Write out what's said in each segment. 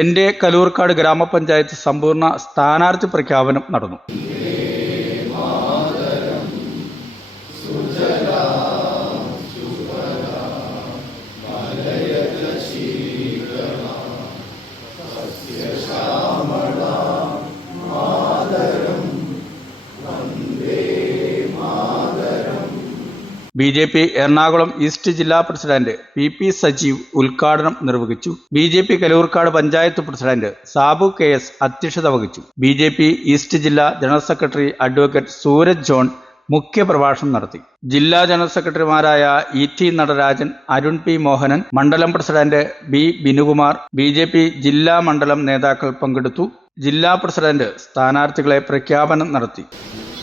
എന്റെ കലൂർക്കാട് ഗ്രാമപഞ്ചായത്ത് സമ്പൂർണ സ്ഥാനാർത്ഥി പ്രഖ്യാപനം നടന്നു. B J P Ernakulam east ജില്ലാ പ്രസിഡന്റ് പി പി സജീവ് ഉദ്ഘാടനം നിർവഹിച്ചു. B J P Kalloorkad panchayat president Sabu K S അധ്യക്ഷത വഹിച്ചു. ബി ജെ പി ഈസ്റ്റ് ജില്ലാ general secretary advocate Sooraj John മുഖ്യപ്രഭാഷണം നടത്തി. ജില്ലാ ജനറൽ സെക്രട്ടറിമാരായ E T Natarajan Arun P Mohanan മണ്ഡലം president B Binukumar B J P ജില്ലാ മണ്ഡലം നേതാക്കൾ പങ്കെടുത്തു. ജില്ലാ പ്രസിഡന്റ് സ്ഥാനാർത്ഥികളെ പ്രഖ്യാപനം നടത്തി.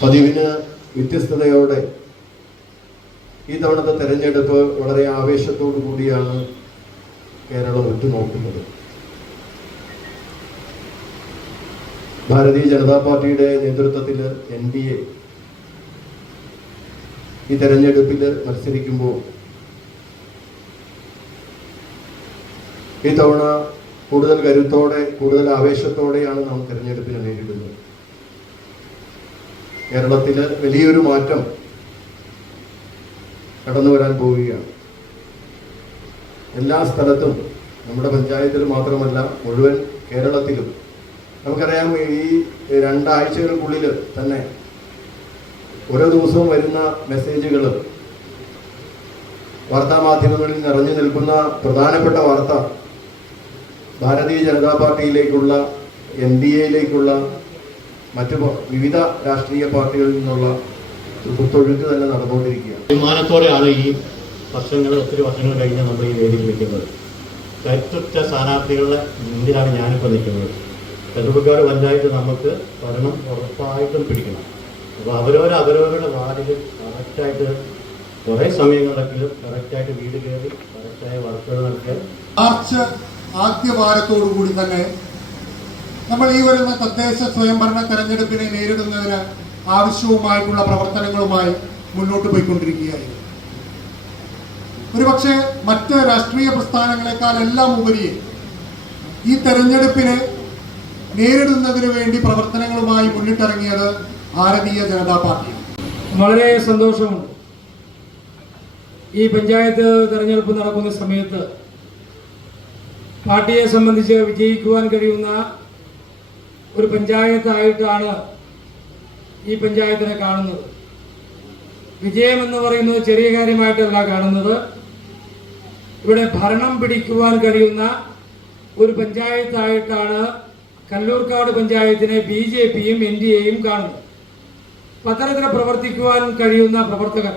പതിവിന് വ്യത്യസ്തതയോടെ ഈ തവണത്തെ തെരഞ്ഞെടുപ്പ് വളരെ ആവേശത്തോടു കൂടിയാണ് കേരളം ഉറ്റുനോക്കുന്നത്. ഭാരതീയ ജനതാ പാർട്ടിയുടെ നേതൃത്വത്തിൽ എൻ ഡി എ ഈ തെരഞ്ഞെടുപ്പിൽ മത്സരിക്കുമ്പോൾ ഈ തവണ കൂടുതൽ കരുത്തോടെ കൂടുതൽ ആവേശത്തോടെയാണ് നാം തെരഞ്ഞെടുപ്പിനെ നേരിടുന്നത്. കേരളത്തിൽ വലിയൊരു മാറ്റം കടന്നു വരാൻ പോവുകയാണ്. എല്ലാ സ്ഥലത്തും നമ്മുടെ പഞ്ചായത്തിൽ മാത്രമല്ല മുഴുവൻ കേരളത്തിലും. നമുക്കറിയാം ഈ രണ്ടാഴ്ചകൾക്കുള്ളിൽ തന്നെ ഓരോ ദിവസവും വരുന്ന മെസ്സേജുകൾ വാർത്താമാധ്യമങ്ങളിൽ നിറഞ്ഞു നിൽക്കുന്ന പ്രധാനപ്പെട്ട വാർത്ത ഭാരതീയ ജനതാ പാർട്ടിയിലേക്കുള്ള എൻ ഡി എയിലേക്കുള്ള മറ്റു വിവിധ രാഷ്ട്രീയ പാർട്ടികളിൽ നിന്നുള്ള കുത്തൊഴുക്ക് തന്നെ നടന്നുകൊണ്ടിരിക്കുകയാണ്. അഭിമാനത്തോടെയാണ് ഈ വർഷങ്ങൾ ഒത്തിരി വർഷങ്ങൾ കഴിഞ്ഞ് നമ്മൾ ഈ വേദിയിൽ നിൽക്കുന്നത്. കരുത്തുറ്റ സ്ഥാനാർത്ഥികളുടെ മുന്നിലാണ് ഞാനിപ്പോൾ നിൽക്കുന്നത്. കരുപ്പക്കാട് പഞ്ചായത്ത് നമുക്ക് ഭരണം ഉറപ്പായിട്ടും പിടിക്കണം. അപ്പോൾ അവരവരെ അവരവരുടെ വാർഡിൽ കറക്റ്റായിട്ട് കുറേ സമയങ്ങളിലെങ്കിലും കറക്റ്റായിട്ട് വീട് കയറി കറക്റ്റായ വർക്കുകൾ നടക്കാൻ മാർച്ച് ആദ്യ വാരത്തോടു കൂടി തന്നെ നമ്മൾ ഈ വരുന്ന തദ്ദേശ സ്വയംഭരണ തെരഞ്ഞെടുപ്പിനെ നേരിടുന്നതിന് ആവശ്യവുമായിട്ടുള്ള പ്രവർത്തനങ്ങളുമായി മുന്നോട്ട് പോയിക്കൊണ്ടിരിക്കുകയായിരുന്നു. ഒരുപക്ഷെ മറ്റ് രാഷ്ട്രീയ പ്രസ്ഥാനങ്ങളെക്കാൾ എല്ലാം ഉപരി ഈ തെരഞ്ഞെടുപ്പിനെ നേരിടുന്നതിന് വേണ്ടി പ്രവർത്തനങ്ങളുമായി മുന്നിട്ടിറങ്ങിയത് ഭാരതീയ ജനതാ പാർട്ടിയാണ്. വളരെ സന്തോഷമുണ്ട് ഈ പഞ്ചായത്ത് തെരഞ്ഞെടുപ്പ് നടക്കുന്ന സമയത്ത് പാർട്ടിയെ സംബന്ധിച്ച് വിജയിക്കുവാൻ കഴിയുന്ന ഒരു പഞ്ചായത്തായിട്ടാണ് ഈ പഞ്ചായത്തിനെ കാണുന്നത്. വിജയം എന്ന് പറയുന്നത് ചെറിയ കാര്യമായിട്ടല്ല കാണുന്നത്. ഇവിടെ ഭരണം പിടിക്കുവാൻ കഴിയുന്ന ഒരു പഞ്ചായത്തായിട്ടാണ് കല്ലൂർക്കാട് പഞ്ചായത്തിനെ ബി ജെ പിയും എൻ ഡി എയും കാണുന്നത്. പത്തരത്തിൽ പ്രവർത്തിക്കുവാൻ കഴിയുന്ന പ്രവർത്തകർ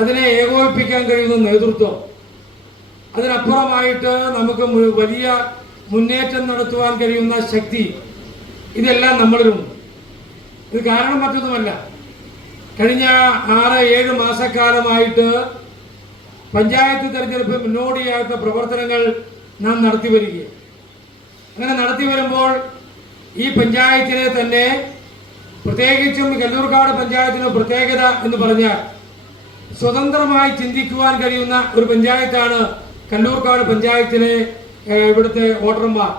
അതിനെ ഏകോപിപ്പിക്കാൻ കഴിയുന്ന നേതൃത്വം അതിനപ്പുറമായിട്ട് നമുക്ക് വലിയ മുന്നേറ്റം നടത്തുവാൻ കഴിയുന്ന ശക്തി ഇതെല്ലാം നമ്മളിലുണ്ട്. ഇത് കാരണം മറ്റൊന്നുമല്ല. കഴിഞ്ഞ ആറ് ഏഴ് മാസക്കാലമായിട്ട് പഞ്ചായത്ത് തെരഞ്ഞെടുപ്പ് മുന്നോടിയായിട്ട് പ്രവർത്തനങ്ങൾ നാം നടത്തി വരികയാണ്. അങ്ങനെ നടത്തി വരുമ്പോൾ ഈ പഞ്ചായത്തിനെ തന്നെ പ്രത്യേകിച്ചും കല്ലൂർക്കാട് പഞ്ചായത്തിന് പ്രത്യേകത എന്ന് പറഞ്ഞാൽ സ്വതന്ത്രമായി ചിന്തിക്കുവാൻ കഴിയുന്ന ഒരു പഞ്ചായത്താണ് കല്ലൂർക്കാട് പഞ്ചായത്തിലെ ഇവിടുത്തെ വോട്ടർമാർ.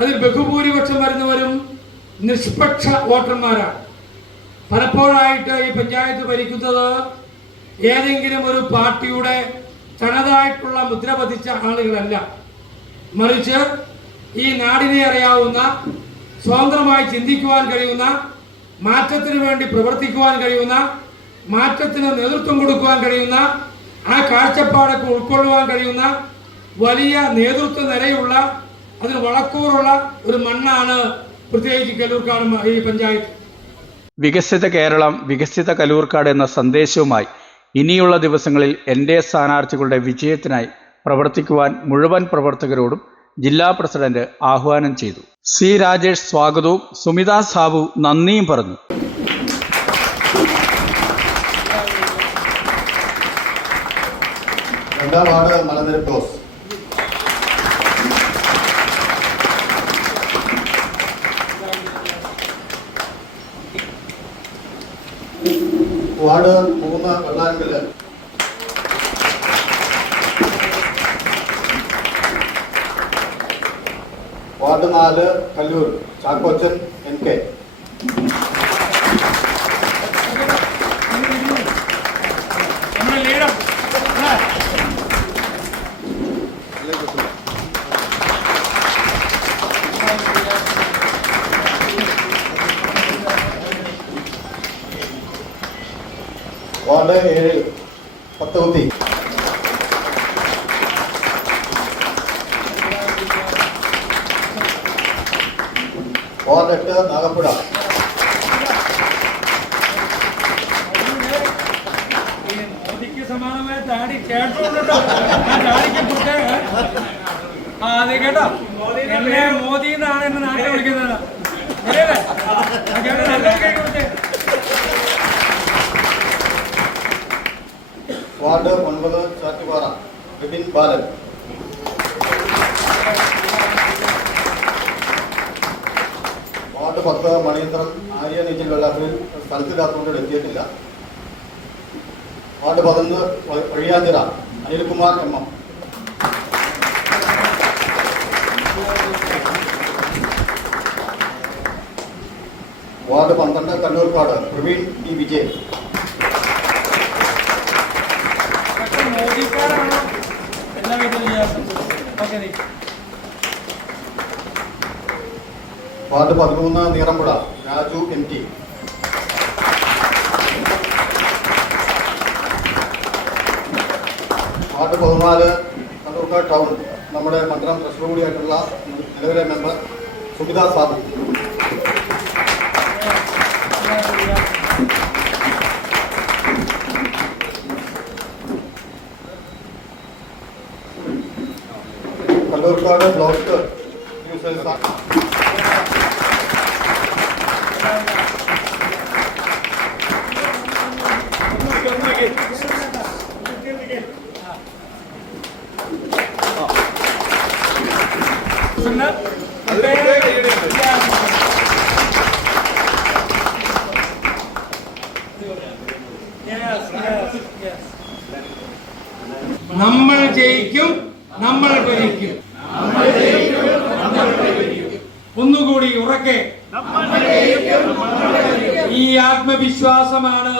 അതിൽ ബഹുഭൂരിപക്ഷം വരുന്നവരും നിഷ്പക്ഷ വോട്ടർമാരാണ് പലപ്പോഴായിട്ട് ഈ പഞ്ചായത്ത് ഭരിക്കുന്നത് ഏതെങ്കിലും ഒരു പാർട്ടിയുടെ തനതായിട്ടുള്ള മുദ്ര പതിച്ച ആളുകളല്ല. മറിച്ച് ഈ നാടിനെ അറിയാവുന്ന സ്വതന്ത്രമായി ചിന്തിക്കുവാൻ കഴിയുന്ന മാറ്റത്തിന് വേണ്ടി പ്രവർത്തിക്കുവാൻ കഴിയുന്ന മാറ്റത്തിന് നേതൃത്വം കൊടുക്കുവാൻ കഴിയുന്ന ആ കാഴ്ചപ്പാടൊക്കെ ഉൾക്കൊള്ളുവാൻ കഴിയുന്ന വലിയ നേതൃത്വ നിരയുള്ള അതിന് വളക്കൂറുള്ള ഒരു മണ്ണാണ് പ്രത്യേകിച്ച് കലൂർക്കാട് ഈ പഞ്ചായത്ത്. വികസിത കേരളം വികസിത കലൂർക്കാട് എന്ന സന്ദേശവുമായി ഇനിയുള്ള ദിവസങ്ങളിൽ എന്റെ സ്ഥാനാർത്ഥികളുടെ വിജയത്തിനായി പ്രവർത്തിക്കുവാൻ മുഴുവൻ പ്രവർത്തകരോടും ജില്ലാ പ്രസിഡന്റ് ആഹ്വാനം ചെയ്തു. സി രാജേഷ് സ്വാഗതവും സുമിത സാബു നന്ദിയും പറഞ്ഞു. രണ്ടാം വാർഡ് മലനിരപ്പ് ടോസ് വാർഡ് മൂന്ന് വെള്ളാൻകല്ല് വാർഡ് നാല് കല്ലൂർ ചാക്കോച്ചൻ എൻ കെ ഏഴ് പത്തകുത്തി വാർഡ് എട്ട് നാഗപ്പുഴ. സമാനമായ താടി കേട്ടോട്ടോ ആ അതെ കേട്ടോ. എന്നെ മോദി എന്നെ നാട്ടിൽ വിളിക്കുന്നത്. കേട്ടോ. നല്ല വാർഡ് ഒൻപത് ചാറ്റുപാറ. ബിപിൻ ബാലൻ. വാർഡ് പത്ത് മണിയന്ത്രം ആര്യ നീച്ചൽ വെള്ളാറ്റിൽ സ്ഥലത്തില്ലാത്തതുകൊണ്ട് എത്തിയിട്ടില്ല. വാർഡ് പതിനൊന്ന് Vazhiyanchira Anilkumar M M. Ward പന്ത്രണ്ട് കണ്ണൂർക്കാട് പ്രവീൺ ടി വിജയൻ. വാർഡ് പതിമൂന്ന് Neerampuzha Raju N T. Ward പതിനാല് കണ്ണൂർക്കാട് ടൗൺ നമ്മുടെ മണ്ഡലം ട്രഷറർ കൂടിയായിട്ടുള്ള നിലവിലെ മെമ്പർ സുബിത സാബു. കണ്ണൂർക്കാട് ബ്ലോക്ക് നമ്മൾ ജയിക്കും നമ്മൾ ഭരിക്കും. ഒന്നുകൂടി ഉറക്കെ. ഈ ആത്മവിശ്വാസമാണ്.